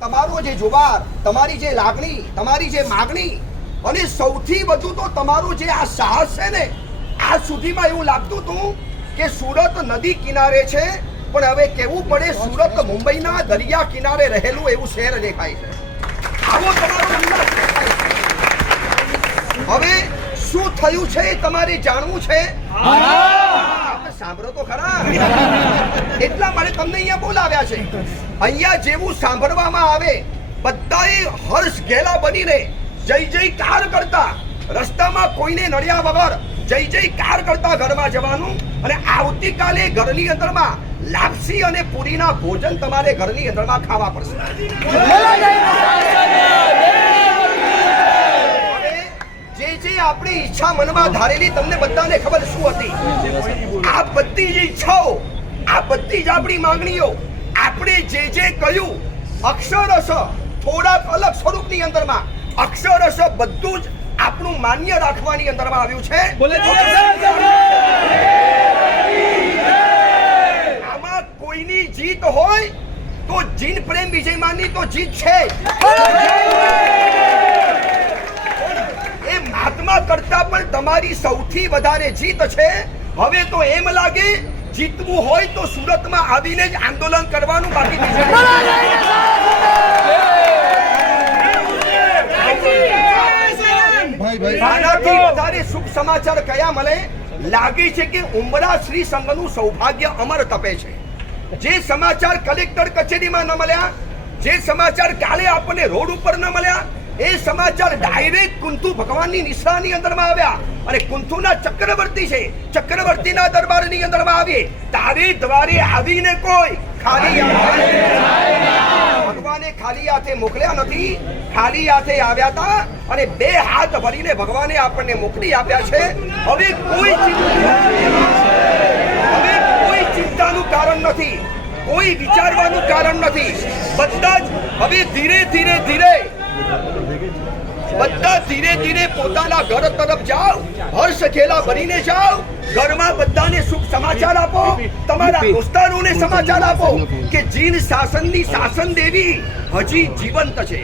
તમારો જે જુબાર તમારી જે લાગણી, તમારી જે માગણી, અને સૌથી વધુ તો તમારું જે આ સાહસ છે ને આ સુધીમાં એવું લાગતું હતું કે સુરત નદી કિનારે છે, પણ હવે કેવું પડે સુરત મુંબઈના દરિયા કિનારે રહેલું એવું શહેર દેખાય છે. આવો તમારો. હવે શું થયું છે તમારે જાણવું છે? સાંભળો તો ખરા. એટલા માટે તમને અહીંયા બોલાવ્યા છે. અહીંયા જેવું સાંભળવામાં આવે, બધાએ હર્ષ ઘેલા બનીને જય જય કાર કરતા, રસ્તામાં કોઈને નડ્યા વગર જય જય કાર કરતા ઘરમાં જવાનું અને આવતીકાલે ઘરની અંદરમાં લાપસી અને પૂરીના ભોજન તમારે ઘરની અંદરમાં ખાવા પડશે હવે જે જે આપણી ઈચ્છા મનમાં ધારેલી તમને બધાને ખબર શું હતી? આ બધી જ ઈચ્છાઓ આ બધી જ આપણી માંગણીઓ આપણે જે જે કહ્યું અક્ષરશ થોડાક અલગ સ્વરૂપની અંદરમાં અક્ષરશ બધું જ આપણું માન્ય રાખવાની અંદરમાં આવ્યું છે. આમાં કોઈની જીત હોય તો જીન પ્રેમ વિજયમાનની તો જીત છે એ મહાત્મા કરતા પણ તમારી સૌથી વધારે જીત છે. હવે તો એમ લાગે જીતવું હોય તો સુરતમાં આવીને જ આંદોલન કરવાનું બાકી. આનાથી વધારે શુભ સમાચાર કયા મળે? લાગે છે કે ઉમરા શ્રી સંઘનું સૌભાગ્ય અમર તપે છે. જે સમાચાર કલેક્ટર કચેરીમાં ન મળ્યા જે સમાચાર કાલે આપણને રોડ ઉપર ન મળ્યા એ સમાચાર ડાયરેક્ટ કુંતુ ભગવાનની નિશાની અંદરમાં આવ્યા. અને કુંતુના ચક્રવર્તી છે. ચક્રવર્તીના દરબારની અંદરમાં આવી તારે દ્વારે આવીને કોઈ ખાલી ભગવાને ખાલી હાથે મોકલ્યા નથી. ખાલી હાથે આવ્યા હતા અને બે હાથ ભરીને ભગવાને આપણને મોકલી આપ્યા છે. હવે કોઈ હવે કોઈ ચિંતાનું કારણ નથી. કોઈ વિચારવાનું કારણ નથી. બધા જ હવે ધીરે ધીરે ધીરે બધા ધીરે ધીરે પોતાના ઘર તરફ જાઓ હર્ષ ખેલા બનીને જાઓ, ઘરમાં બધાને શુભ સમાચાર આપો, તમારા દોસ્તારોને સમાચાર આપો કે જીન શાસનની શાસન દેવી હજી જીવંત છે.